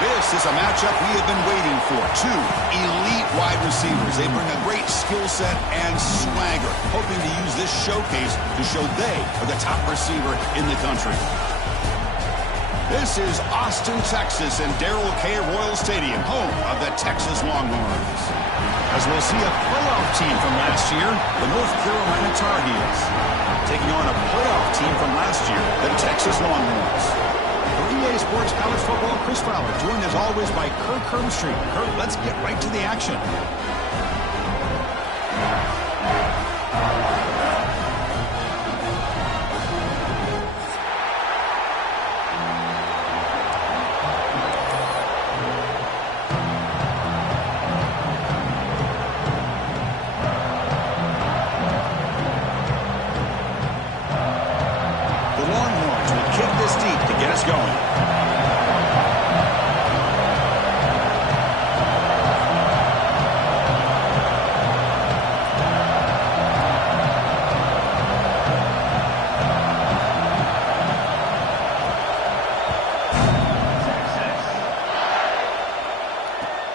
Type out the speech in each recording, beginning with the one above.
This is a matchup we have been waiting for. Two elite wide receivers. They bring a great skill set and swagger, hoping to use this showcase to show they are the top receiver in the country. This is Austin, Texas, and Darrell K. Royal Stadium, home of the Texas Longhorns. As we'll see a playoff team from last year, the North Carolina Tar Heels, taking on a playoff team from last year, the Texas Longhorns. For EA Sports College Football, Chris Fowler, joined as always by Kirk Herbstreit. Kirk, let's get right to the action.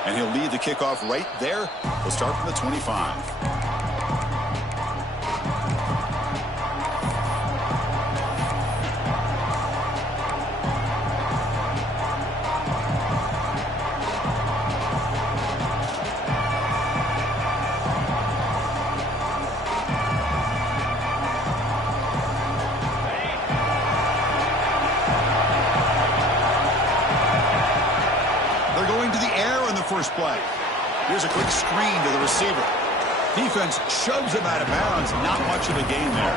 And he'll lead the kickoff right there. We'll start from the 25. First play. Here's a quick screen to the receiver. Defense shoves him out of bounds. Not much of a gain there.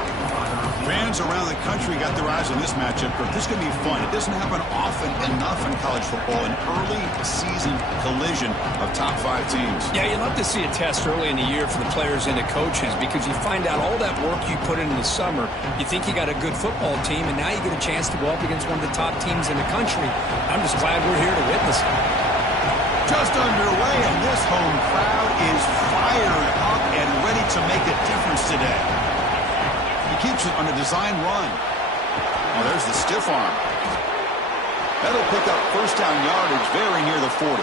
Fans around the country got their eyes on this matchup. This could be fun. It doesn't happen often enough in college football. An early season collision of top 5 teams. Yeah, you love to see a test early in the year for the players and the coaches because you find out all that work you put in the summer. You think you got a good football team, and now you get a chance to go up against one of the top teams in the country. I'm just glad we're here to witness it. Just underway, and this home crowd is fired up and ready to make a difference today. He keeps it on a design run. Oh, there's the stiff arm. That'll pick up first down yardage very near the 40.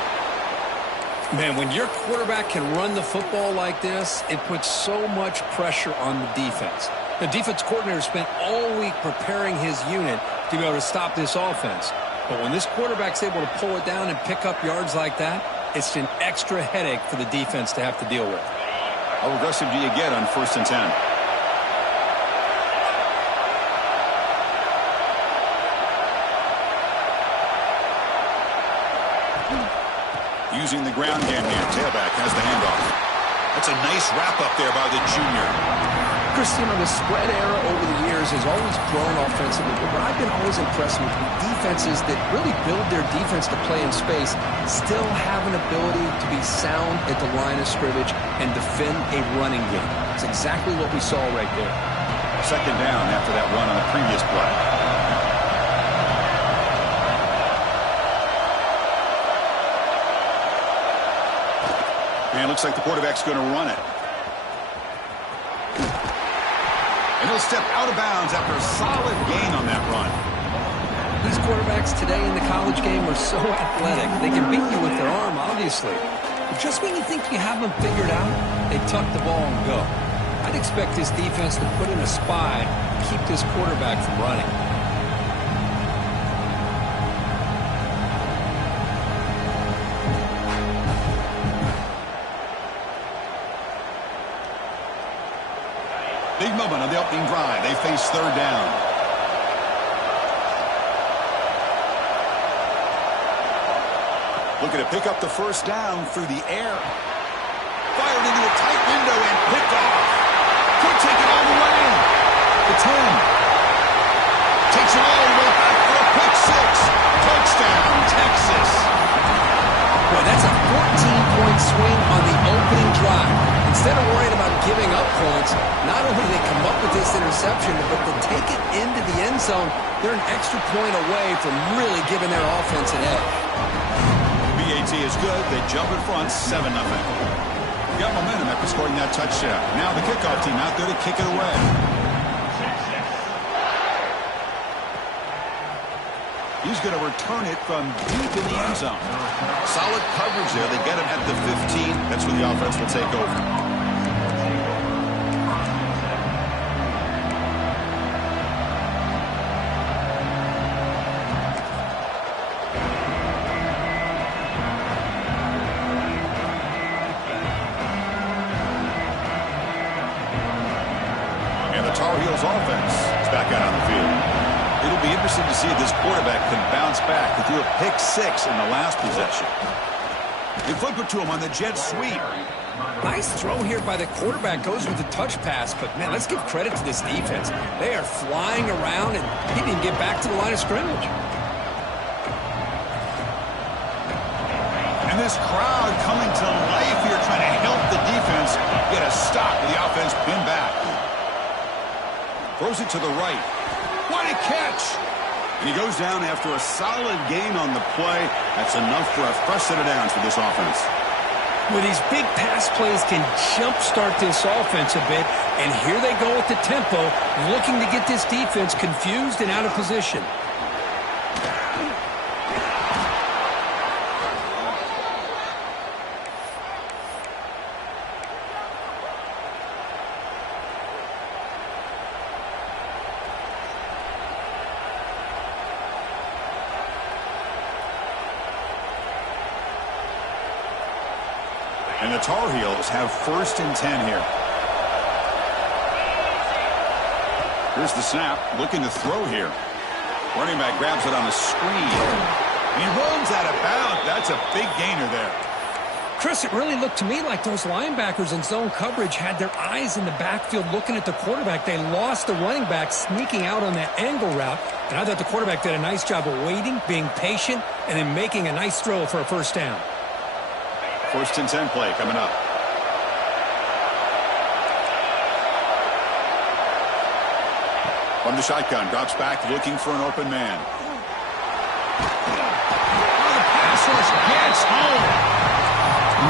Man, when your quarterback can run the football like this, it puts so much pressure on the defense. The defense coordinator spent all week preparing his unit to be able to stop this offense. But when this quarterback's able to pull it down and pick up yards like that, it's an extra headache for the defense to have to deal with. How aggressive do you get on 1st and 10? Using the ground game here. Tailback has the handoff. That's a nice wrap up there by the junior. Chris, you know, the spread era over the years has always grown offensively, but what I've been always impressed with defenses that really build their defense to play in space still have an ability to be sound at the line of scrimmage and defend a running game. It's exactly what we saw right there. Second down after that run on the previous play. And it looks like the quarterback's going to run it. And he'll step out of bounds after a solid gain on that run. These quarterbacks today in the college game are so athletic. They can beat you with their arm, obviously. But just when you think you have them figured out, they tuck the ball and go. I'd expect this defense to put in a spy to keep this quarterback from running. Big moment on the opening drive. They face third down. Looking to pick up the first down through the air. Fired into a tight window and picked off. Could take it all the way. The 10. Takes it all the way back for a pick 6. Touchdown, Texas. Boy, that's a 14-point swing on the opening drive. Instead of worrying about giving up points, not only do they come up with this interception, but to take it into the end zone, they're an extra point away from really giving their offense an edge. BAT is good. They jump in front, 7-0. Got momentum after scoring that touchdown. Now the kickoff team out there to kick it away. He's going to return it from deep in the end zone. Solid coverage there. They get him at the 15. That's where the offense will take over. Tar Heels offense is back out on the field. It'll be interesting to see if this quarterback can bounce back. He threw a pick 6 in the last possession. They flip it to him on the jet sweep. Nice throw here by the quarterback. Goes with the touch pass. But, man, let's give credit to this defense. They are flying around, and he didn't get back to the line of scrimmage. And this crowd coming to life here, trying to help the defense get a stop with the offense pinned back. Throws it to the right. What a catch! And he goes down after a solid gain on the play. That's enough for a fresh set of downs for this offense. Well, these big pass plays can jumpstart this offense a bit. And here they go with the tempo, looking to get this defense confused and out of position. And the Tar Heels have 1st and 10 here. Here's the snap, looking to throw here. Running back grabs it on a screen. And he runs out of bounds. That's a big gainer there. Chris, it really looked to me like those linebackers in zone coverage had their eyes in the backfield looking at the quarterback. They lost the running back sneaking out on that angle route. And I thought the quarterback did a nice job of waiting, being patient, and then making a nice throw for a first down. 1st and 10 play coming up. From the shotgun, drops back, looking for an open man. Oh, the pass rush gets home.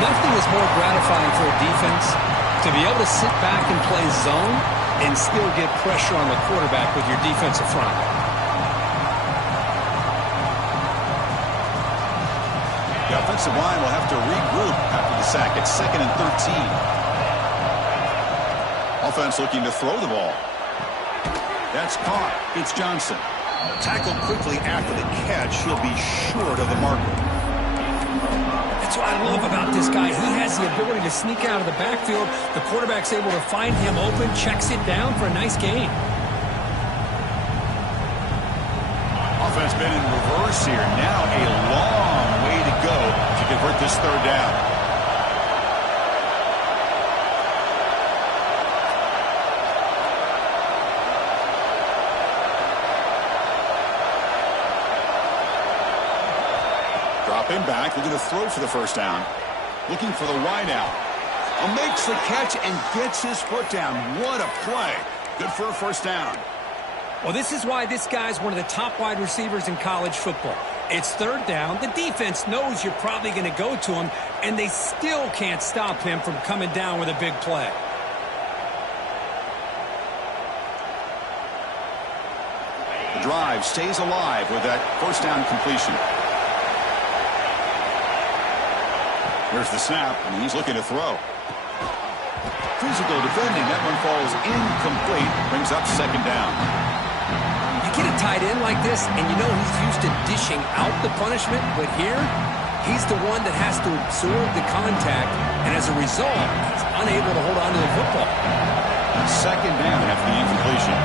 Nothing is more gratifying for a defense to be able to sit back and play zone and still get pressure on the quarterback with your defensive front. The offensive line will have to regroup after the sack. It's 2nd and 13. Offense looking to throw the ball. That's caught. It's Johnson. Tackled quickly after the catch. He'll be short of the marker. That's what I love about this guy. He has the ability to sneak out of the backfield. The quarterback's able to find him open, checks it down for a nice gain. Offense been in reverse here. Now a long way to go to convert this 3rd down. Drop him back. Looking to throw for the first down. Looking for the wide out. Makes the catch and gets his foot down. What a play. Good for a first down. Well, this is why this guy's one of the top wide receivers in college football. It's 3rd down. The defense knows you're probably going to go to him, and they still can't stop him from coming down with a big play. The drive stays alive with that first down completion. Here's the snap, and he's looking to throw. Physical defending. That one falls incomplete. Brings up 2nd down. Get a tight end like this, and you know he's used to dishing out the punishment, but here, he's the one that has to absorb the contact, and as a result, he's unable to hold on to the football. 2nd down after the incompletion.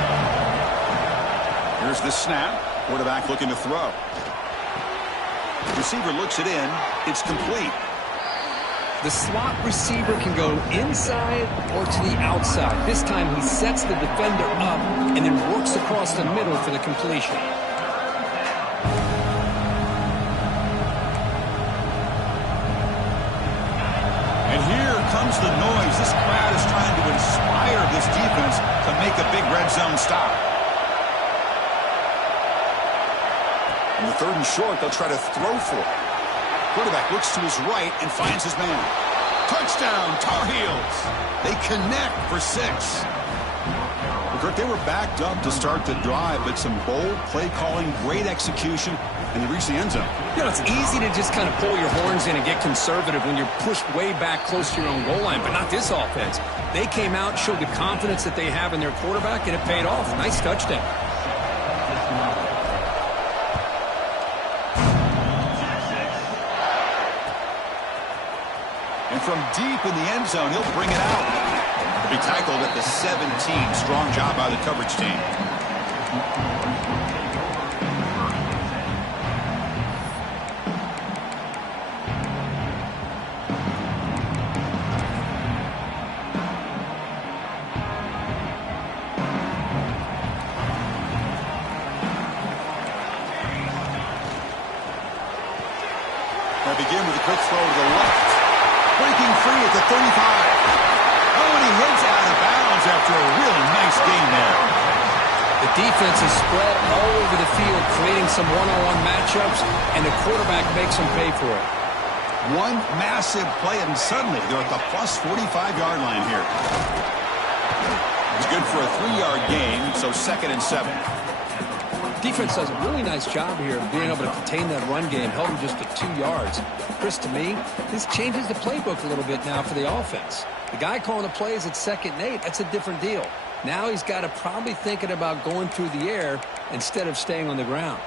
Here's the snap. Quarterback looking to throw. Receiver looks it in. It's complete. The slot receiver can go inside or to the outside. This time he sets the defender up and then works across the middle for the completion. And here comes the noise. This crowd is trying to inspire this defense to make a big red zone stop. On the 3rd and short, they'll try to throw for it. Quarterback looks to his right and finds his man. Touchdown, Tar Heels. They connect for 6. The Kirk, they were backed up to start the drive, but some bold play calling, great execution, and they reached the end zone. You know, it's easy to just kind of pull your horns in and get conservative when you're pushed way back close to your own goal line, but not this offense. They came out, showed the confidence that they have in their quarterback, and it paid off. Nice touchdown. And from deep in the end zone, he'll bring it out. He'll be tackled at the 17. Strong job by the coverage team. They begin with a quick throw to the left. Breaking free at the 35. Oh, and he hits out of bounds after a really nice gain there. The defense is spread all over the field, creating some one-on-one matchups, and the quarterback makes them pay for it. One massive play, and suddenly they're at the plus 45-yard line here. It's good for a 3-yard gain, so 2nd and 7. Defense does a really nice job here of being able to contain that run game, held them just at 2 yards. Chris, to me, this changes the playbook a little bit now for the offense. The guy calling the plays at 2nd and 8, that's a different deal. Now he's got to probably thinking about going through the air instead of staying on the ground.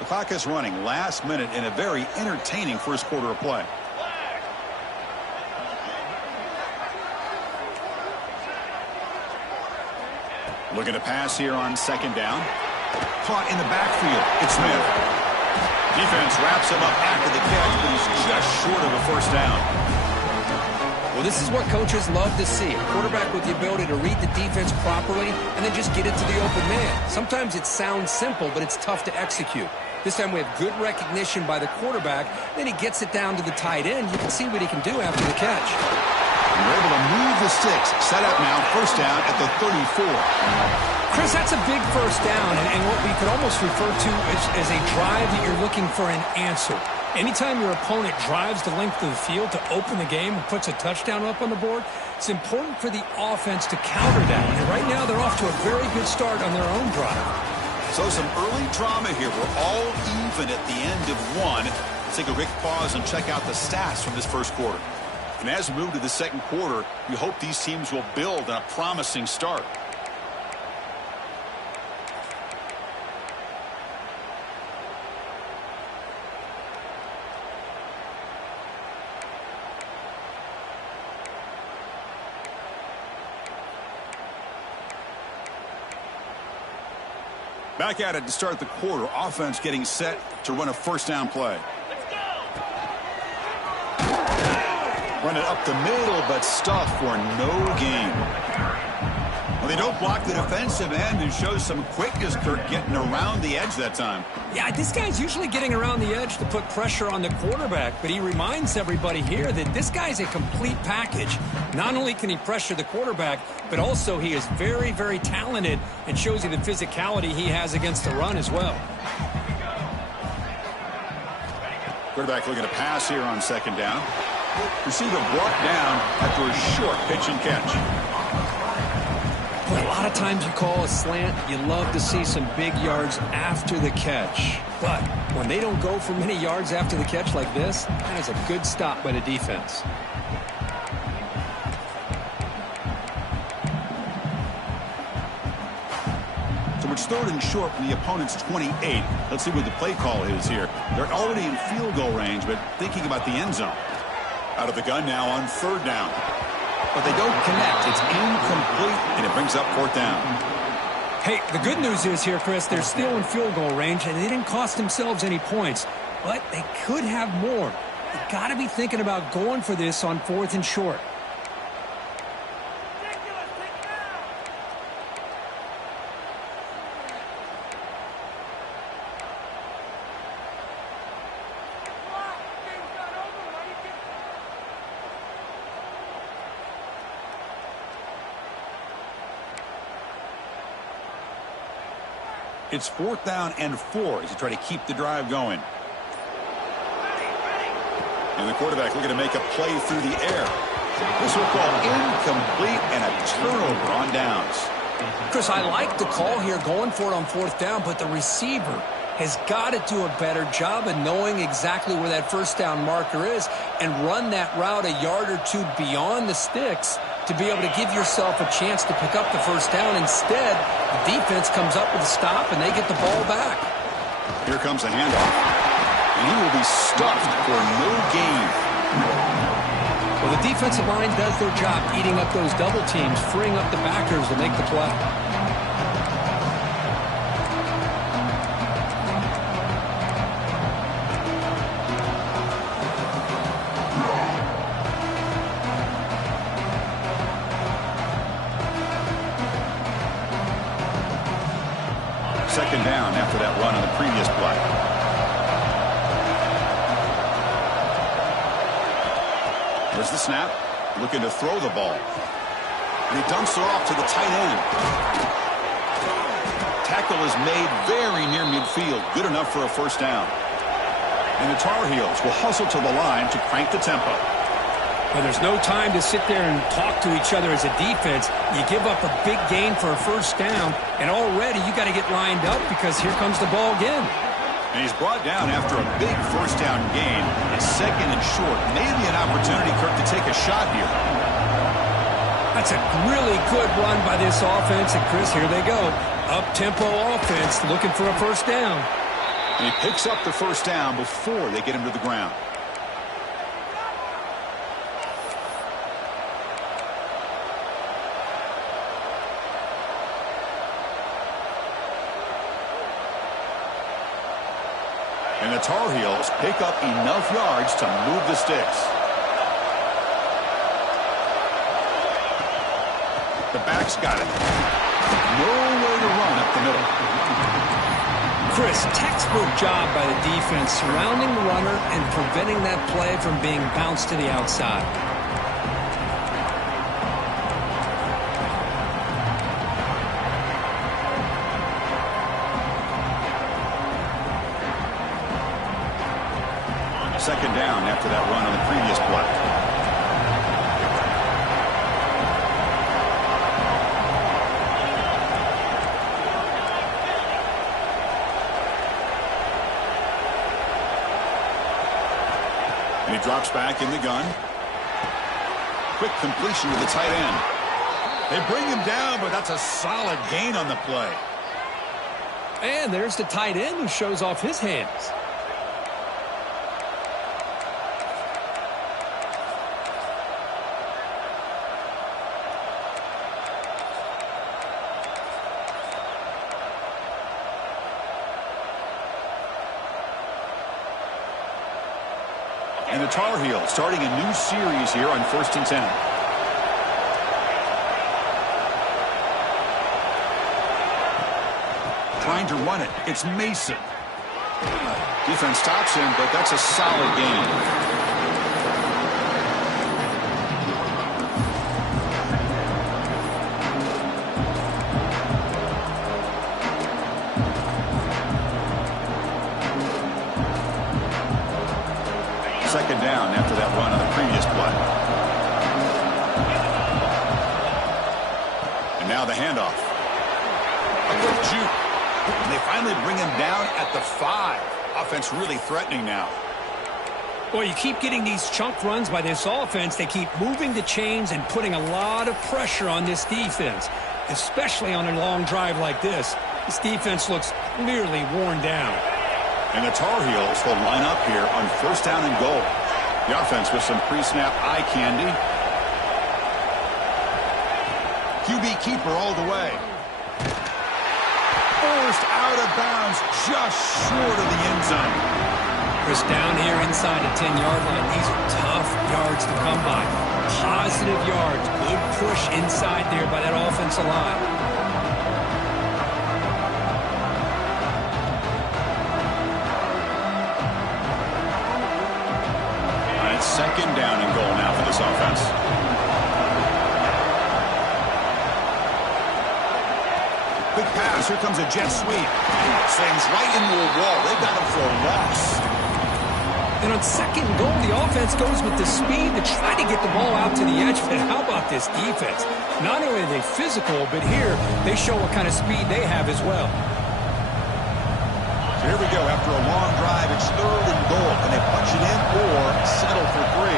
The clock is running last minute in a very entertaining first quarter of play. Looking to pass here on 2nd down. Caught in the backfield. It's Smith. Defense wraps him up after the catch, but he's just short of a 1st down. Well, this is what coaches love to see. A quarterback with the ability to read the defense properly and then just get it to the open man. Sometimes it sounds simple, but it's tough to execute. This time we have good recognition by the quarterback. Then he gets it down to the tight end. You can see what he can do after the catch. They're able to move the sticks. Set up now, 1st down at the 34. Chris, that's a big 1st down, and what we could almost refer to as a drive that you're looking for an answer. Anytime your opponent drives the length of the field to open the game and puts a touchdown up on the board, it's important for the offense to counter that. And right now they're off to a very good start on their own drive. So some early drama here. We're all even at the end of one. Let's take a quick pause and check out the stats from this first quarter. And as we move to the second quarter, we hope these teams will build on a promising start. Back at it to start the quarter. Offense getting set to run a 1st down play. Run it up the middle, but stuffed for no gain. Well, they don't block the defensive end and show some quickness, Kirk, getting around the edge that time. Yeah, this guy's usually getting around the edge to put pressure on the quarterback, but he reminds everybody here that this guy's a complete package. Not only can he pressure the quarterback, but also he is very, very talented and shows you the physicality he has against the run as well. Quarterback looking to pass here on 2nd down. Receiver brought down after a short pitch and catch. Boy, a lot of times you call a slant, you love to see some big yards after the catch. But when they don't go for many yards after the catch like this, that is a good stop by the defense. So it's 3rd and short from the opponent's 28. Let's see what the play call is here. They're already in field goal range, but thinking about the end zone. Out of the gun now on 3rd down. But they don't connect. It's incomplete, and it brings up 4th down. Hey, the good news is here, Chris, they're still in field goal range, and they didn't cost themselves any points. But they could have more. They've got to be thinking about going for this on 4th and short. It's 4th down and 4 as you try to keep the drive going. And the quarterback looking to make a play through the air. This will call incomplete and a turnover on downs. Chris, I like the call here going for it on fourth down, but the receiver has got to do a better job of knowing exactly where that first down marker is and run that route a yard or two beyond the sticks to be able to give yourself a chance to pick up the first down. Instead, the defense comes up with a stop and they get the ball back. Here comes a handoff, and he will be stuffed for no gain. Well, the defensive line does their job eating up those double teams, freeing up the backers to make the play. Second down after that run on the previous play. There's the snap, looking to throw the ball. And he dumps it off to the tight end. Tackle is made very near midfield, good enough for a first down. And the Tar Heels will hustle to the line to crank the tempo. Well, there's no time to sit there and talk to each other as a defense. You give up a big gain for a first down, and already you got to get lined up because here comes the ball again. And he's brought down after a big first down gain. A second and short. Maybe an opportunity, Kirk, to take a shot here. That's a really good run by this offense. And, Chris, here they go. Up-tempo offense looking for a first down. And he picks up the first down before they get him to the ground. And the Tar Heels pick up enough yards to move the sticks. The back's got it. No way to run up the middle. Chris, textbook job by the defense surrounding the runner and preventing that play from being bounced to the outside. Second down after that run on the previous play. And he drops back in the gun. Quick completion to the tight end. They bring him down, but that's a solid gain on the play. And there's the tight end who shows off his hands. And the Tar Heels starting a new series here on 1st and 10. Trying to run it. It's Mason. Defense stops him, but that's a solid gain. Second down after that run on the previous play. And now the handoff. A quick juke. And they finally bring him down at the 5. Offense really threatening now. Boy, you keep getting these chunk runs by this offense. They keep moving the chains and putting a lot of pressure on this defense, especially on a long drive like this. This defense looks clearly worn down. And the Tar Heels will line up here on 1st down and goal. The offense with some pre-snap eye candy. QB keeper all the way. Forced out of bounds just short of the end zone. Chris, down here inside the 10-yard line, these are tough yards to come by. Positive yards. Good push inside there by that offensive line. Second down and goal now for this offense. Quick pass. Here comes a jet sweep. Slams right into a wall. They've got him for a loss. And on second and goal, the offense goes with the speed to try to get the ball out to the edge. But how about this defense? Not only are they physical, but here they show what kind of speed they have as well. So here we go. After a long drive, it's third and goal. Can they punch it in or settle for 3?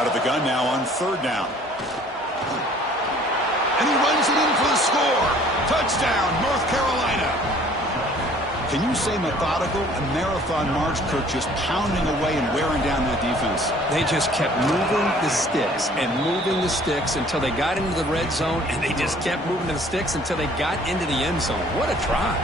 Out of the gun now on third down. And he runs it in for the score. Touchdown, North Carolina. Can you say methodical? A marathon march, Kirk, just pounding away and wearing down that defense. They just kept moving the sticks and moving the sticks until they got into the red zone, and they just kept moving the sticks until they got into the end zone. What a drive.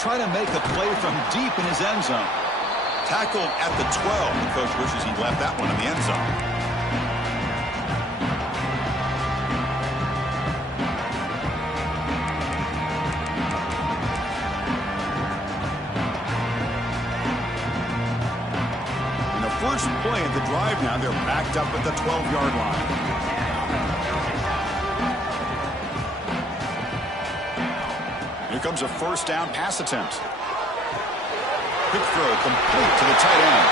Trying to make a play from deep in his end zone. Tackled at the 12. The coach wishes he'd left that one in the end zone. First play of the drive now, they're backed up at the 12-yard line. Here comes a first down pass attempt. Quick throw complete to the tight end.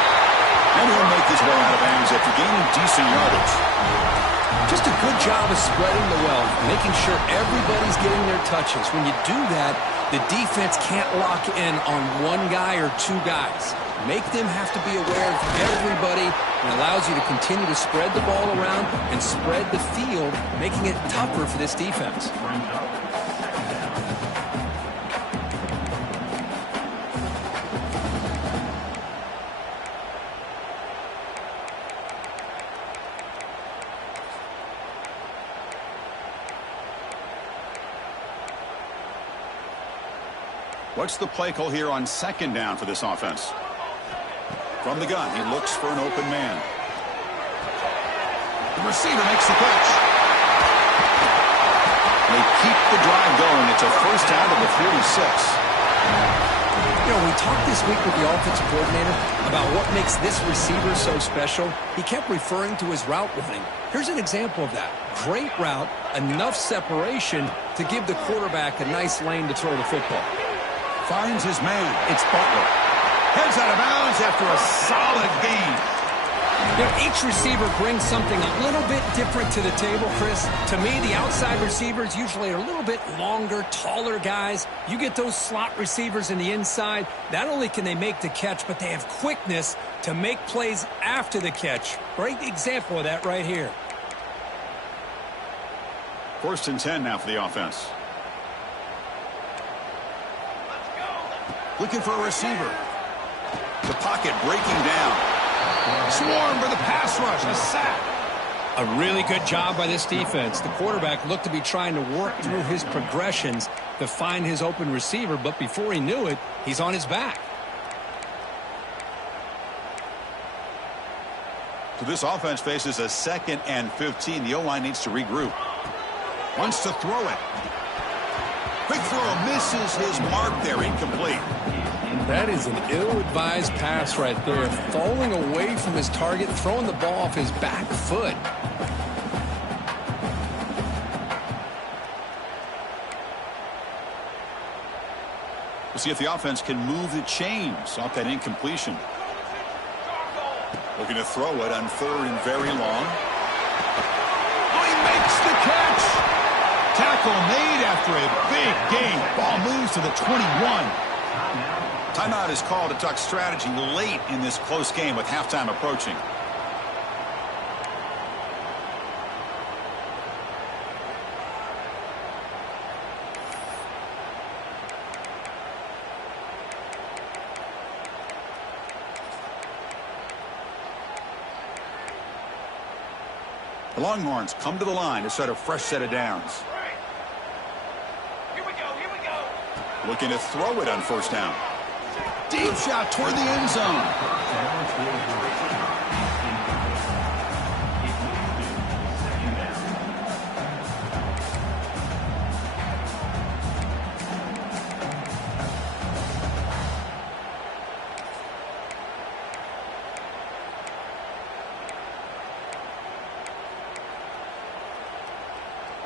And he'll make his way out of bounds after gaining decent yardage. Just a good job of spreading the wealth, making sure everybody's getting their touches. When you do that, the defense can't lock in on one guy or two guys. Make them have to be aware of everybody, and allows you to continue to spread the ball around and spread the field, making it tougher for this defense. What's the play call here on second down for this offense? From the gun, he looks for an open man. The receiver makes the catch. They keep the drive going. It's a first down to the 46. You know, we talked this week with the offensive coordinator about what makes this receiver so special. He kept referring to his route running. Here's an example of that. Great route, enough separation to give the quarterback a nice lane to throw the football. Finds his man. It's Butler. Heads out of bounds after a solid gain. You know, each receiver brings something a little bit different to the table, Chris. To me, the outside receivers usually are a little bit longer, taller guys. You get those slot receivers in the inside, not only can they make the catch, but they have quickness to make plays after the catch. Great example of that right here. First and 10 now for the offense. Looking for a receiver. The pocket breaking down. Swarm for the pass rush. A sack. A really good job by this defense. The quarterback looked to be trying to work through his progressions to find his open receiver, but before he knew it, he's on his back. So this offense faces a 2nd and 15. The O-line needs to regroup. Wants to throw it. Quick throw, misses his mark there, incomplete. That is an ill-advised pass right there. Falling away from his target, throwing the ball off his back foot. We'll see if the offense can move the chains off that incompletion. Looking to throw it on 3rd and very long. Oh, he makes the catch! Tackle made after a big gain. Ball moves to the 21. Timeout is called to talk strategy late in this close game with halftime approaching. The Longhorns come to the line to set a fresh set of downs. Looking to throw it on first down. Deep shot toward the end zone.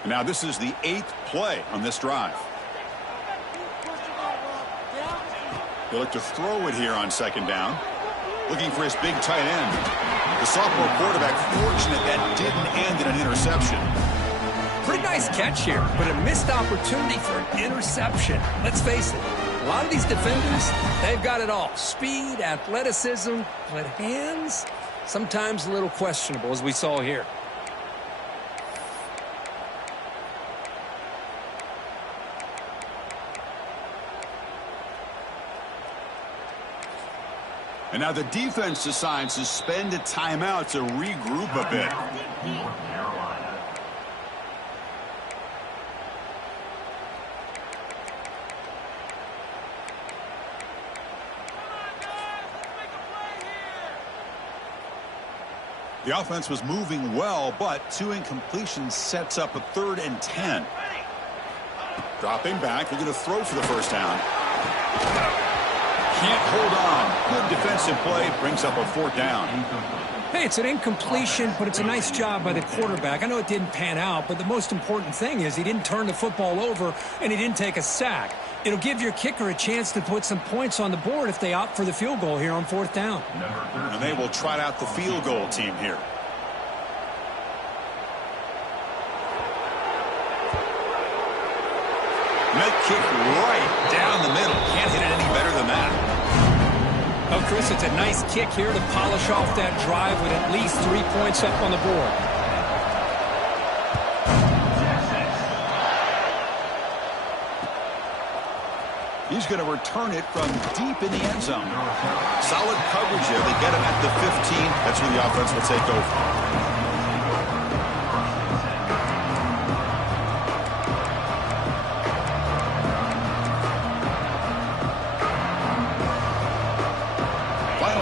Now this is the 8th play on this drive. He'll look to throw it here on 2nd down. Looking for his big tight end. The sophomore quarterback fortunate that didn't end in an interception. Pretty nice catch here, but a missed opportunity for an interception. Let's face it, a lot of these defenders, they've got it all. Speed, athleticism, but hands, sometimes a little questionable, as we saw here. And now the defense decides to spend a timeout to regroup a bit. The offense was moving well, but 2 incompletions sets up a 3rd and 10. Dropping back, they're going to throw for the 1st down. Can't hold on. Good defensive play, brings up a 4th down. Hey, it's an incompletion, but it's a nice job by the quarterback. I know it didn't pan out, but the most important thing is he didn't turn the football over and he didn't take a sack. It'll give your kicker a chance to put some points on the board if they opt for the field goal here on 4th down. And they will trot out the field goal team here. And that kick right down the middle. Can't hit it any better than that. Oh, Chris, it's a nice kick here to polish off that drive with at least 3 points up on the board. He's going to return it from deep in the end zone. Solid coverage there. They get him at the 15. That's where the offense will take over.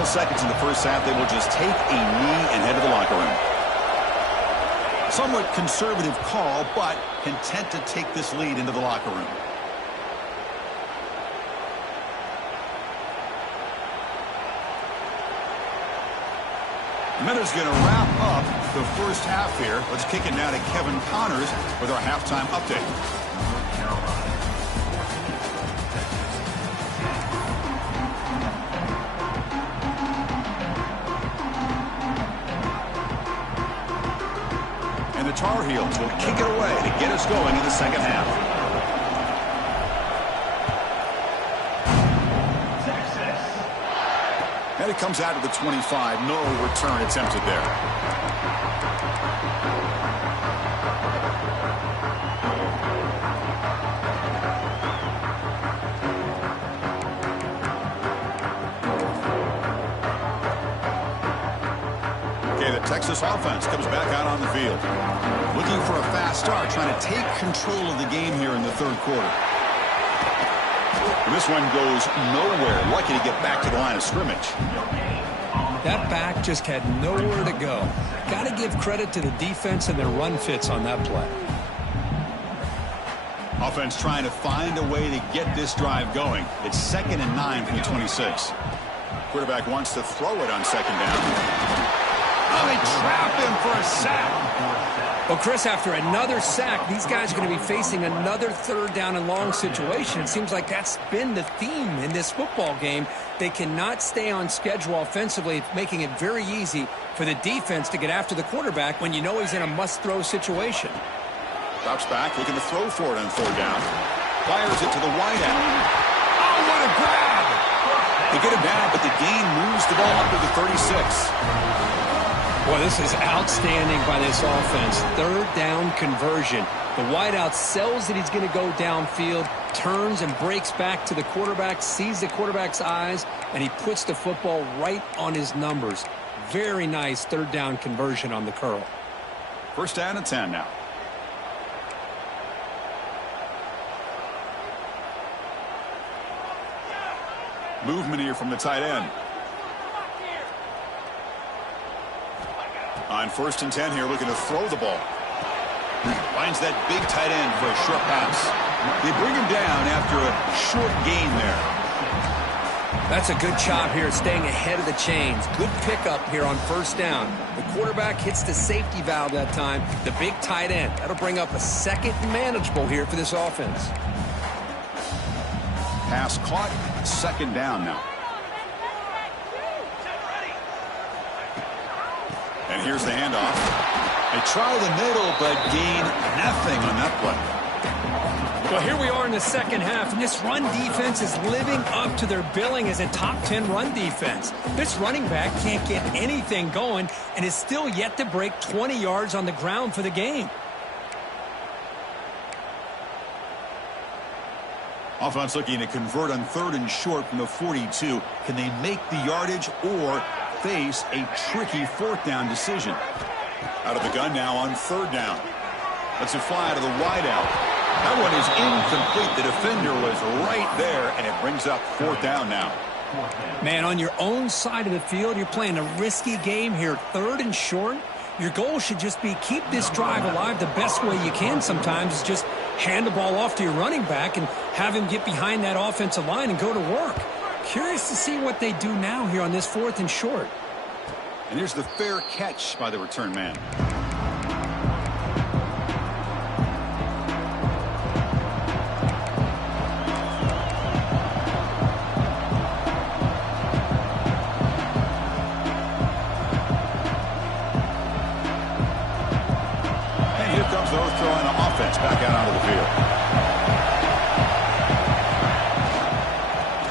Seconds in the 1st half, they will just take a knee and head to the locker room. Somewhat conservative call, but content to take this lead into the locker room. And that is going to wrap up the 1st half here. Let's kick it now to Kevin Connors with our halftime update. The Tar Heels will kick it away to get us going in the 2nd half. And it comes out of the 25. No return attempted there. Texas offense comes back out on the field. Looking for a fast start, trying to take control of the game here in the 3rd quarter. And this one goes nowhere. Lucky to get back to the line of scrimmage. That back just had nowhere to go. Got to give credit to the defense and their run fits on that play. Offense trying to find a way to get this drive going. It's 2nd and 9 from the 26. Quarterback wants to throw it on 2nd down. Oh, they trap him for a sack. Well, Chris, after another sack, these guys are going to be facing another 3rd down and long situation. It seems like that's been the theme in this football game. They cannot stay on schedule offensively, making it very easy for the defense to get after the quarterback when you know he's in a must-throw situation. Drops back, looking to throw for it on 3rd down. Fires it to the wideout. Oh, what a grab! They get him down, but the gain moves the ball up to the 36. Boy, this is outstanding by this offense. 3rd down conversion. The wideout sells that he's going to go downfield, turns and breaks back to the quarterback, sees the quarterback's eyes, and he puts the football right on his numbers. Very nice 3rd down conversion on the curl. 1st down and 10 now. Movement here from the tight end. On 1st and 10 here, looking to throw the ball. Finds that big tight end for a short pass. They bring him down after a short gain there. That's a good job here, staying ahead of the chains. Good pickup here on first down. The quarterback hits the safety valve that time, the big tight end. That'll bring up a second and manageable here for this offense. Pass caught, second down now. And here's the handoff. They try the middle, but gain nothing on that play. Well, here we are in the second half, and this run defense is living up to their billing as a top 10 run defense. This running back can't get anything going and is still yet to break 20 yards on the ground for the game. Offense looking to convert on 3rd and short from the 42. Can they make the yardage or face a tricky 4th down decision? Out of the gun now on 3rd down. Lets it fly out of the wideout. That one is incomplete. The defender was right there, and it brings up 4th down now. Man, on your own side of the field, you're playing a risky game here. 3rd and short. Your goal should just be keep this drive alive the best way you can sometimes is just hand the ball off to your running back and have him get behind that offensive line and go to work. Curious to see what they do now here on this 4th and short. And here's the fair catch by the return man. North Carolina offense back out onto the field.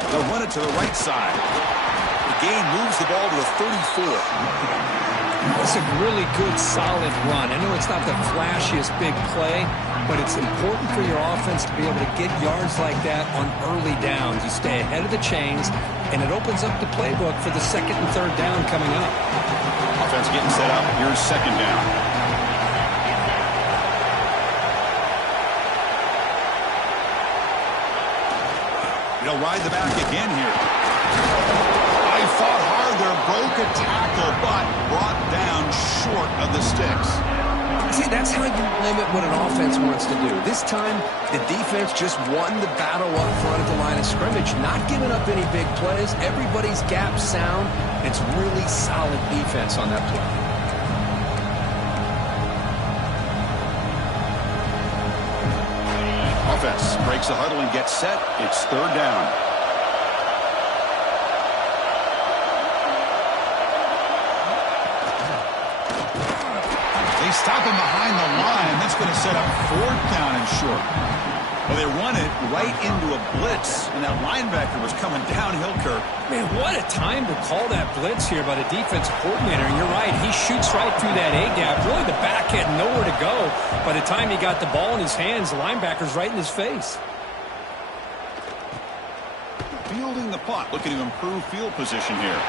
They'll run it to the right side. The gain moves the ball to the 34. That's a really good, solid run. I know it's not the flashiest big play, but it's important for your offense to be able to get yards like that on early downs. You stay ahead of the chains, and it opens up the playbook for the 2nd and 3rd down coming up. Offense getting set up. Here's 2nd down. They'll ride the back again here. I fought hard there, broke a tackle, but brought down short of the sticks. See, that's how you limit what an offense wants to do. This time, the defense just won the battle up front at the line of scrimmage, not giving up any big plays. Everybody's gap sound. It's really solid defense on that play. Offense breaks the huddle and gets set. It's 3rd down. They stop him behind the line. That's going to set up 4th down and short. Well, they run it right into a blitz, and that linebacker was coming downhill, Kirk. Man, what a time to call that blitz here by the defensive coordinator. And you're right, he shoots right through that A-gap. Really, the back had nowhere to go. By the time he got the ball in his hands, the linebacker's right in his face. Fielding the punt, looking to improve field position here.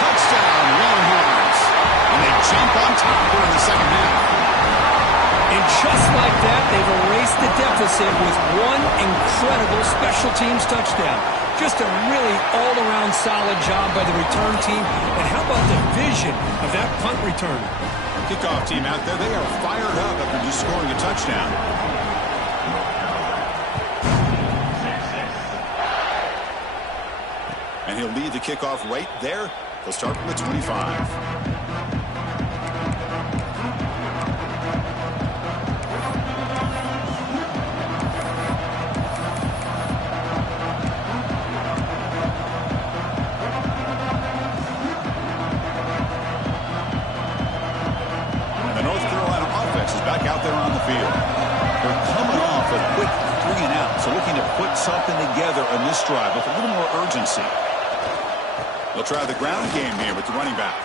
Touchdown, Longhorns. And they jump on top here in the 2nd half. And just like that, they've erased the deficit with one incredible special teams touchdown. Just a really all-around solid job by the return team. And how about the vision of that punt return? Kickoff team out there, they are fired up after just scoring a touchdown. And he'll lead the kickoff right there. He'll start from the 25. Back out there on the field. They're coming off a quick 3-and-out, so looking to put something together on this drive with a little more urgency. They'll try the ground game here with the running back.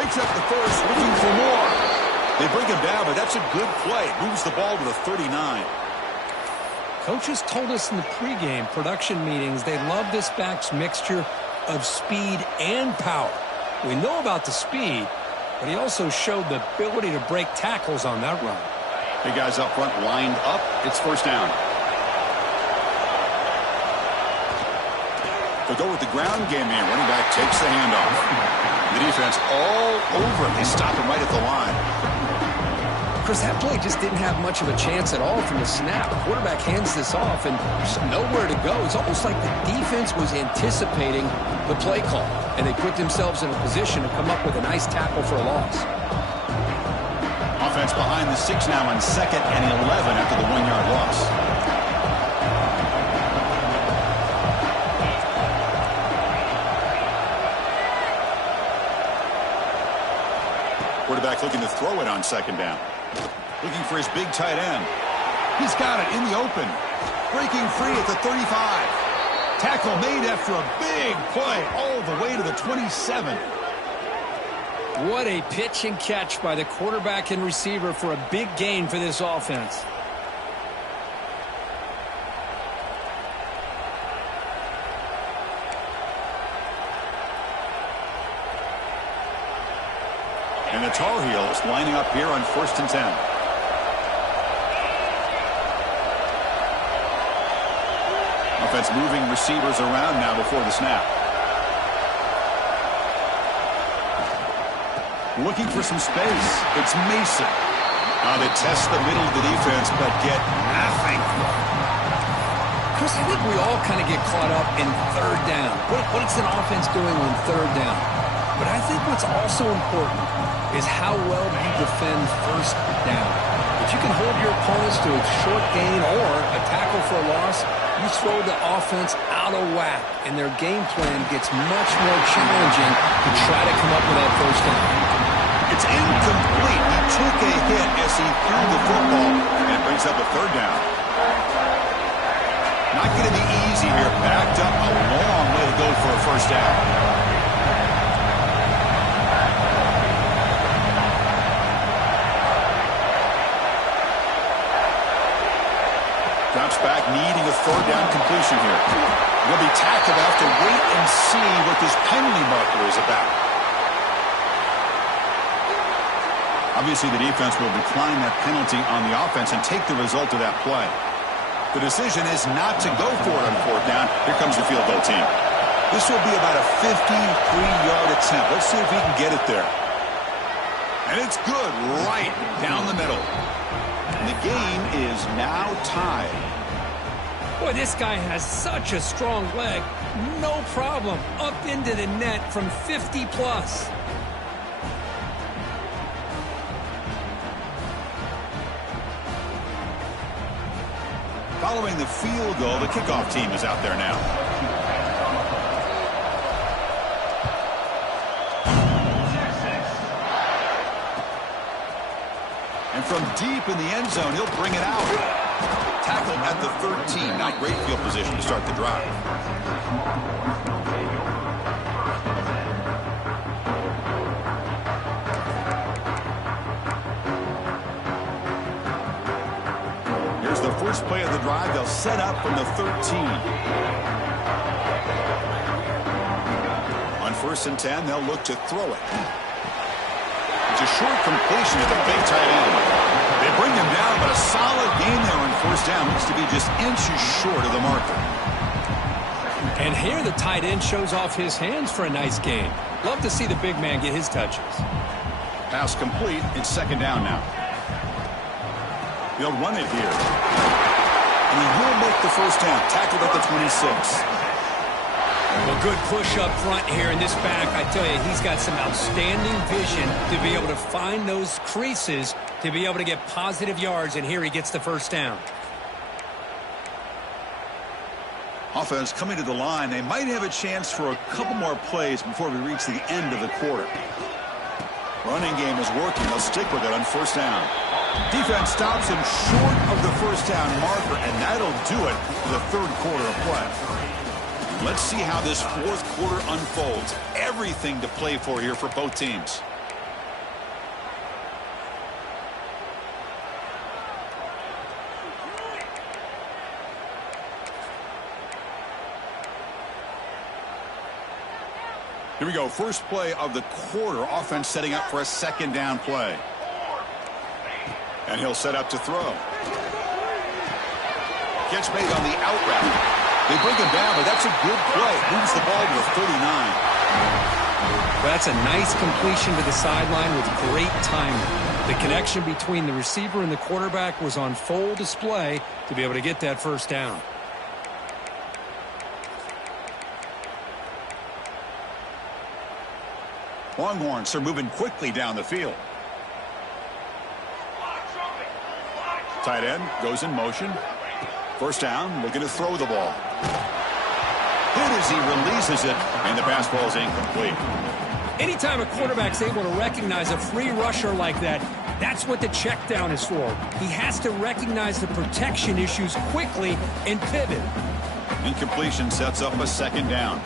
Picks up the first, looking for more. They bring him down, but that's a good play. Moves the ball to the 39. Coaches told us in the pregame production meetings they love this back's mixture of speed and power. We know about the speed, but he also showed the ability to break tackles on that run. Big guys up front lined up. It's 1st down. They'll go with the ground game here. Running back takes the handoff. The defense all over him. They stop him right at the line. Chris, that play just didn't have much of a chance at all from the snap. The quarterback hands this off, and there's nowhere to go. It's almost like the defense was anticipating the play call, and they put themselves in a position to come up with a nice tackle for a loss. Offense behind the 6 now on 2nd and 11 after the 1-yard loss. Quarterback looking to throw it on 2nd down. Looking for his big tight end. He's got it in the open. Breaking free at the 35. Tackle made after a big play all the way to the 27. What a pitch and catch by the quarterback and receiver for a big gain for this offense. And the Tar Heels lining up here on 1st and 10. Offense moving receivers around now before the snap. Looking for some space. It's Mason. Now they test the middle of the defense, but get nothing. Chris, I think we all kind of get caught up in 3rd down. What is an offense doing on 3rd down? But I think what's also important is how well you defend 1st down. If you can hold your opponents to a short gain or a tackle for a loss, you throw the offense out of whack, and their game plan gets much more challenging to try to come up with that 1st down. It's incomplete. He took a hit as he threw the football, and it brings up a 3rd down. Not going to be easy here. Backed up a long way to go for a 1st down. Drops back, needing a 3rd down completion here. He'll be tackled. They'll have to wait and see what this penalty marker is about. Obviously, the defense will decline that penalty on the offense and take the result of that play. The decision is not to go for it on 4th down. Here comes the field goal team. This will be about a 53-yard attempt. Let's see if he can get it there. And it's good right down the middle. And the game is now tied. Boy, this guy has such a strong leg. No problem. Up into the net from 50-plus. Following the field goal, the kickoff team is out there now. And from deep in the end zone, he'll bring it out. Tackled at the 13. Not great field position to start the drive. Here's the first play of the drive. They'll set up from the 13. On 1st and 10, they'll look to throw it. It's a short completion to the big tight end. They bring him down, but a solid gain there on 1st down. Looks to be just inches short of the marker. And here the tight end shows off his hands for a nice gain. Love to see the big man get his touches. Pass complete. It's 2nd down now. They'll run it here. And he will make the 1st down. Tackled at the 26. Well, good push up front here in this back. I tell you, he's got some outstanding vision to be able to find those creases, to be able to get positive yards, and here he gets the 1st down. Offense coming to the line. They might have a chance for a couple more plays before we reach the end of the quarter. Running game is working. They'll stick with it on 1st down. Defense stops him short of the 1st down marker, and that'll do it for the 3rd quarter of play. Let's see how this 4th quarter unfolds. Everything to play for here for both teams. Here we go. First play of the quarter. Offense setting up for a 2nd down play. And he'll set up to throw. Catch made on the out route. They bring him down, but that's a good play. Moves the ball to the 39. Well, that's a nice completion to the sideline with great timing. The connection between the receiver and the quarterback was on full display to be able to get that first down. Longhorns are moving quickly down the field. Tight end goes in motion. First down, looking to throw the ball. Hit as he releases it, and the pass ball is incomplete. Anytime a quarterback's able to recognize a free rusher like that, that's what the check down is for. He has to recognize the protection issues quickly and pivot. Incompletion sets up a second down.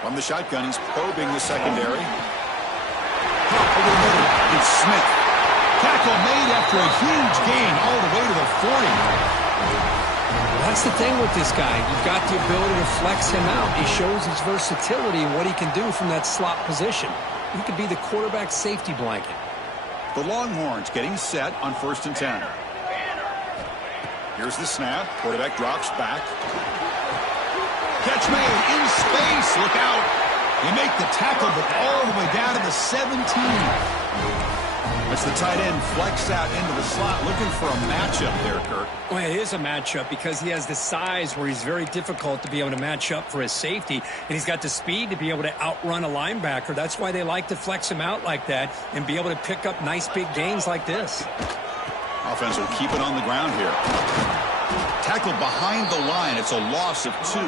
From the shotgun, he's probing the secondary. It's Smith. Tackle made after a huge gain all the way to the 40. That's the thing with this guy. You've got the ability to flex him out. He shows his versatility and what he can do from that slot position. He could be the quarterback safety blanket. The Longhorns getting set on 1st and 10. Here's the snap. Quarterback drops back. Catch made in space. Look out. They make the tackle, but all the way down to the 17. As the tight end flex out into the slot, looking for a matchup there, Kirk. Well, it is a matchup because he has the size where he's very difficult to be able to match up for his safety, and he's got the speed to be able to outrun a linebacker. That's why they like to flex him out like that and be able to pick up nice big gains like this. Offense will keep it on the ground here. Tackled behind the line. It's a loss of 2.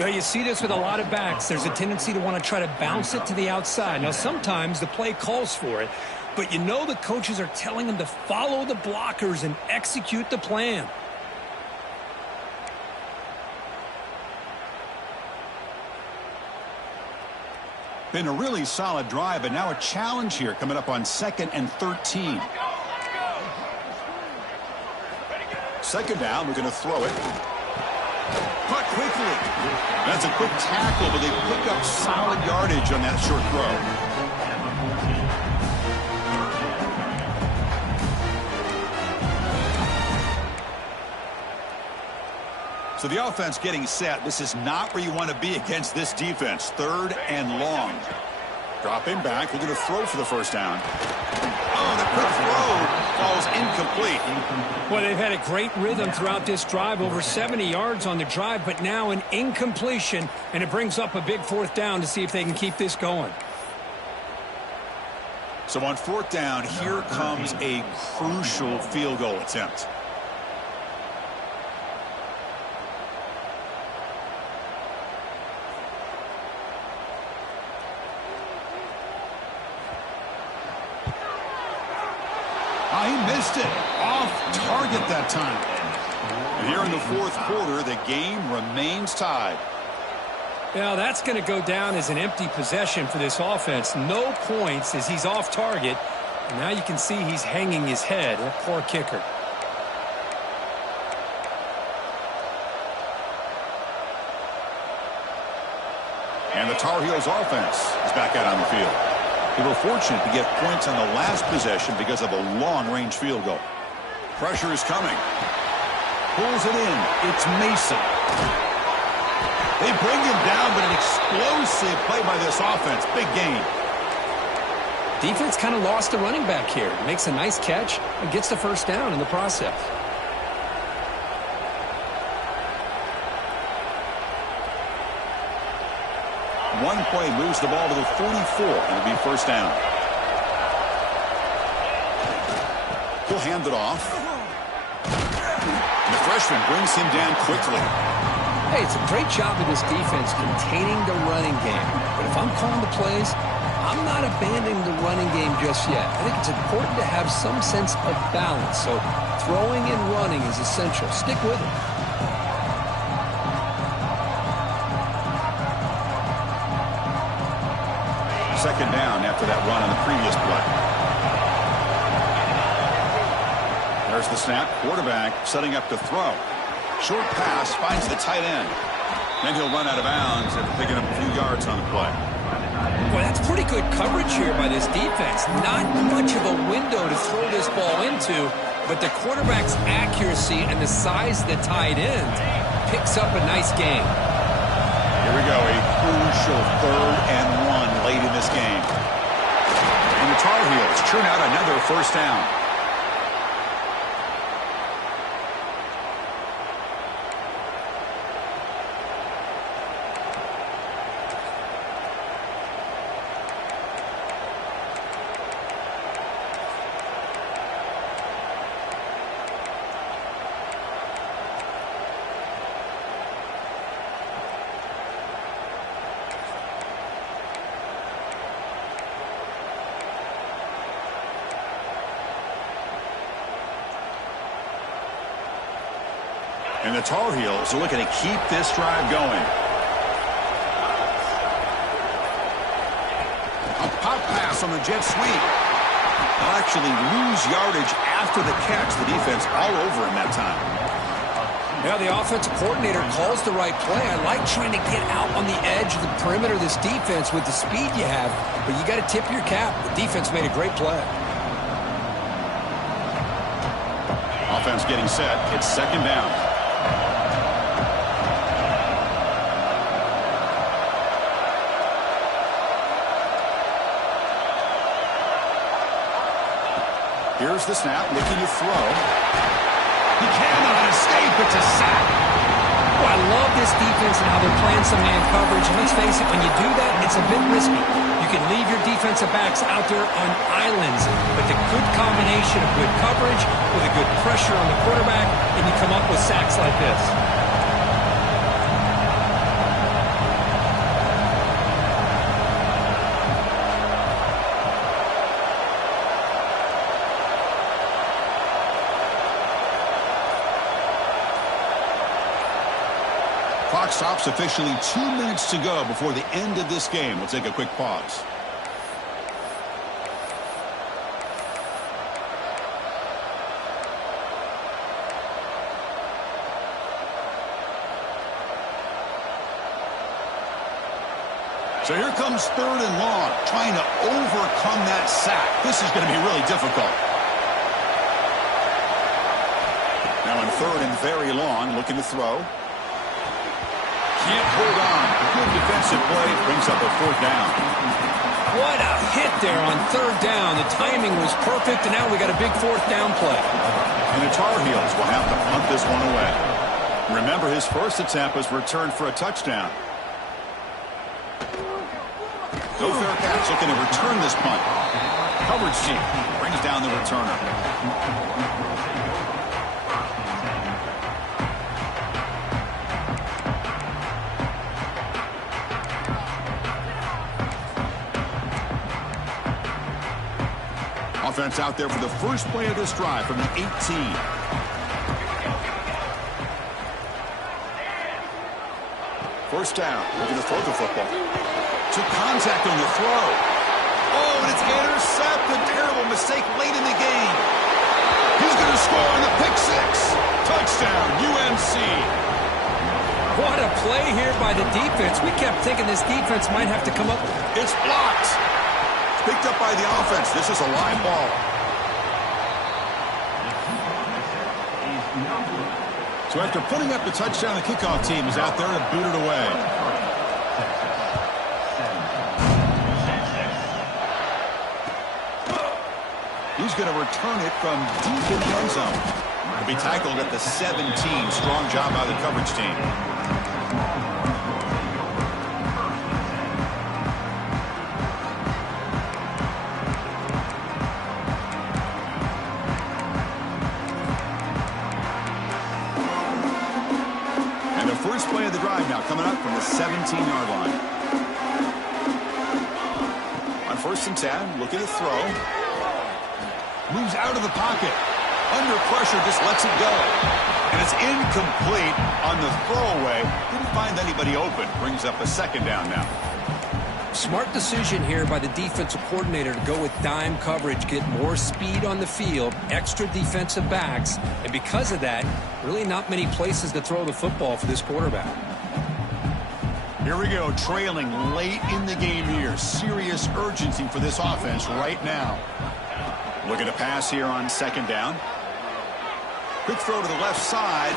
Well, you see this with a lot of backs. There's a tendency to want to try to bounce it to the outside. Now, sometimes the play calls for it, but you know the coaches are telling them to follow the blockers and execute the plan. Been a really solid drive, but now a challenge here coming up on 2nd and 13. Second down, we're going to throw it. Cut quickly. That's a quick tackle, but they pick up solid yardage on that short throw. So the offense getting set. This is not where you want to be against this defense. 3rd and long. Dropping back. We're going to throw for the first down. Oh, the quick throw falls incomplete. Well, they've had a great rhythm throughout this drive, over 70 yards on the drive, but now an incompletion, and it brings up a big 4th down to see if they can keep this going. So on 4th down, here comes a crucial field goal attempt. He missed it. Off target that time. And here in the 4th quarter, the game remains tied. Now, that's going to go down as an empty possession for this offense. No points as he's off target. And now you can see he's hanging his head. A poor kicker. And the Tar Heels offense is back out on the field. They were fortunate to get points on the last possession because of a long-range field goal. Pressure is coming. Pulls it in. It's Mason. They bring him down, but an explosive play by this offense. Big gain. Defense kind of lost the running back here. Makes a nice catch and gets the first down in the process. One play moves the ball to the 44, and it'll be first down. He'll hand it off. And the freshman brings him down quickly. Hey, it's a great job of this defense containing the running game. But if I'm calling the plays, I'm not abandoning the running game just yet. I think it's important to have some sense of balance. So throwing and running is essential. Stick with it. Second down after that run on the previous play. There's the snap. Quarterback setting up to throw. Short pass finds the tight end. Then he'll run out of bounds after picking up a few yards on the play. Boy, that's pretty good coverage here by this defense. Not much of a window to throw this ball into, but the quarterback's accuracy and the size of the tight end picks up a nice gain. Here we go, a crucial 3rd and 1 late in this game. And the Tar Heels churn out another first down. And the Tar Heels are looking to keep this drive going. A pop pass on the jet sweep. They'll actually lose yardage after the catch. The defense all over him that time. Yeah, the offensive coordinator calls the right play. I like trying to get out on the edge of the perimeter of this defense with the speed you have, but you got to tip your cap. The defense made a great play. Offense getting set. It's 2nd down. Here's the snap, looking to throw. He cannot escape. It's a sack. Oh, I love this defense and how they're playing some man coverage. And let's face it, when you do that, it's a bit risky. You can leave your defensive backs out there on islands, but the good combination of good coverage with a good pressure on the quarterback, and you come up with sacks like this. Clock stops officially 2 minutes to go before the end of this game. We'll take a quick pause. So here comes 3rd and long, trying to overcome that sack. This is going to be really difficult. Now in 3rd and very long, looking to throw. Can't hold on. A good defensive play brings up a 4th down. What a hit there on 3rd down. The timing was perfect, and now we got a big 4th down play. And the Tar Heels will have to punt this one away. Remember, his first attempt was returned for a touchdown. No fair catch, looking to return this punt. Coverage team brings down the returner. Offense out there for the first play of this drive from the 18. First down, looking to throw the football. Took contact on the throw. Oh, and it's intercepted. Terrible mistake late in the game. He's going to score on the pick 6. Touchdown, UNC. What a play here by the defense. We kept thinking this defense might have to come up. It's blocked. Picked up by the offense. This is a live ball. So after putting up the touchdown, the kickoff team is out there to boot it away. He's going to return it from deep in the end zone. He'll be tackled at the 17. Strong job by the coverage team. First play of the drive now coming up from the 17-yard line. On 1st and 10, looking to throw. Moves out of the pocket. Under pressure, just lets it go. And it's incomplete on the throwaway. Didn't find anybody open. Brings up a 2nd down now. Smart decision here by the defensive coordinator to go with dime coverage, get more speed on the field, extra defensive backs, and because of that, really not many places to throw the football for this quarterback. Here we go, trailing late in the game here. Serious urgency for this offense right now. Looking to pass here on 2nd down. Quick throw to the left side,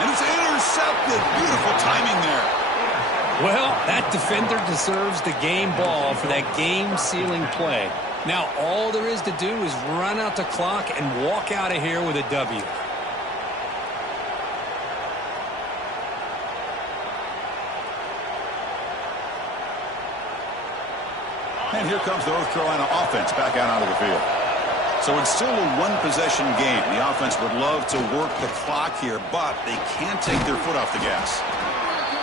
and it's intercepted. Beautiful timing there. Well, that defender deserves the game ball for that game-sealing play. Now, all there is to do is run out the clock and walk out of here with a W. And here comes the North Carolina offense back out onto the field. So it's still a one-possession game. The offense would love to work the clock here, but they can't take their foot off the gas.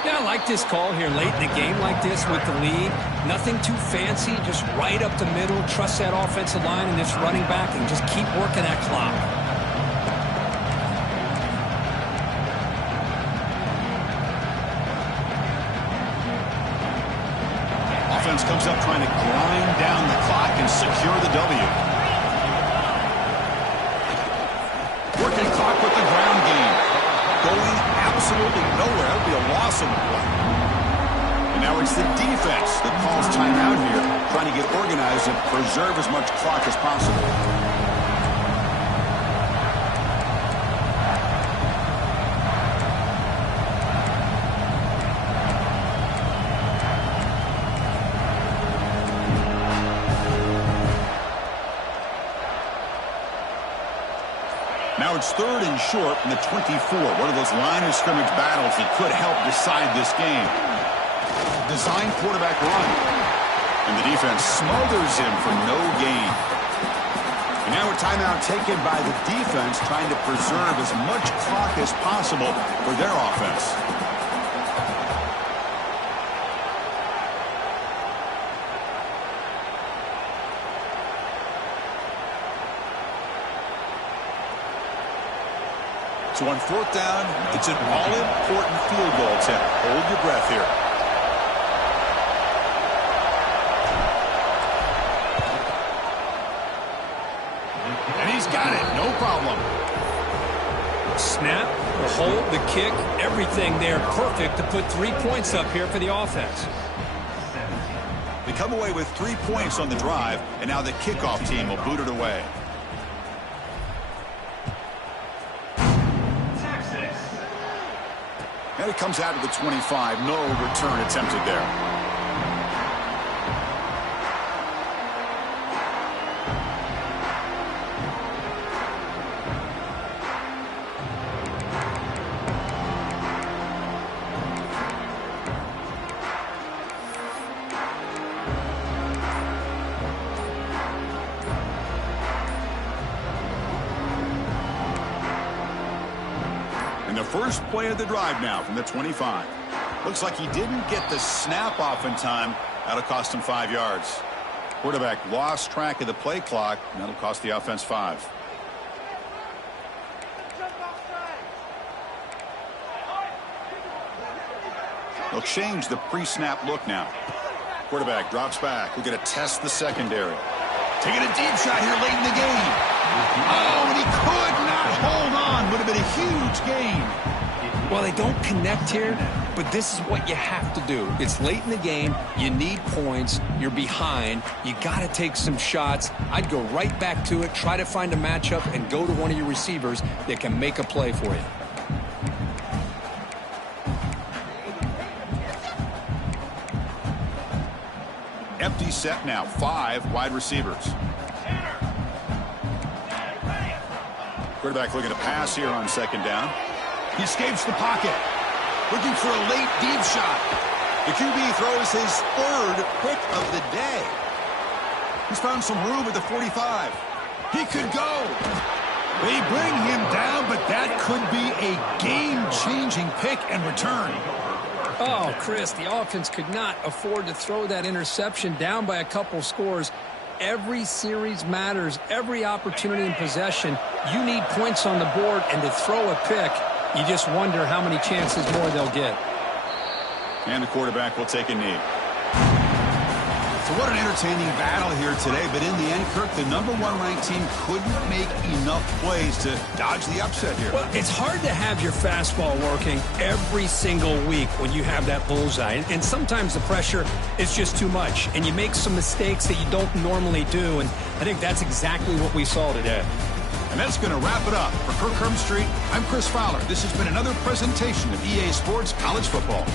Yeah, I like this call here late in a game like this with the lead. Nothing too fancy, just right up the middle. Trust that offensive line and this running back and just keep working that clock. Offense comes up trying to grind down the clock and secure the W. Working clock with the ground game. Going absolutely nowhere. That would be a loss on the play. And now it's the defense that calls timeout here, trying to get organized and preserve as much clock as possible. Now it's 3rd and short from the 24. One of those line of scrimmage battles that could help decide this game. Design quarterback run. And the defense smothers him for no gain. And now a timeout taken by the defense trying to preserve as much clock as possible for their offense. So on 4th down, it's an all-important field goal attempt. Hold your breath here. And he's got it. No problem. Snap, the hold, the kick, everything there perfect to put 3 points up here for the offense. They come away with 3 points on the drive, and now the kickoff team will boot it away. And it comes out of the 25. No return attempted there. And the first play of the drive now from the 25. Looks like he didn't get the snap off in time. That'll cost him 5 yards. Quarterback lost track of the play clock, and that'll cost the offense 5. They'll change the pre-snap look now. Quarterback drops back. We're going to test the secondary. Taking a deep shot here late in the game. Oh, and he could not hold on. Would have been a huge gain. Well, they don't connect here, but this is what you have to do. It's late in the game. You need points. You're behind. You got to take some shots. I'd go right back to it, try to find a matchup, and go to one of your receivers that can make a play for you. Empty set now. 5 wide receivers. Quarterback looking to pass here on 2nd down. He escapes the pocket. Looking for a late deep shot. The QB throws his 3rd pick of the day. He's found some room at the 45. He could go. They bring him down, but that could be a game-changing pick and return. Oh, Chris, the offense could not afford to throw that interception down by a couple scores. Every series matters. Every opportunity in possession. You need points on the board, and to throw a pick, you just wonder how many chances more they'll get. And the quarterback will take a knee. So what an entertaining battle here today. But in the end, Kirk, the #1 ranked team couldn't make enough plays to dodge the upset here. Well, it's hard to have your fastball working every single week when you have that bullseye. And sometimes the pressure is just too much. And you make some mistakes that you don't normally do. And I think that's exactly what we saw today. And that's going to wrap it up. For Kirk Street, I'm Chris Fowler. This has been another presentation of EA Sports College Football.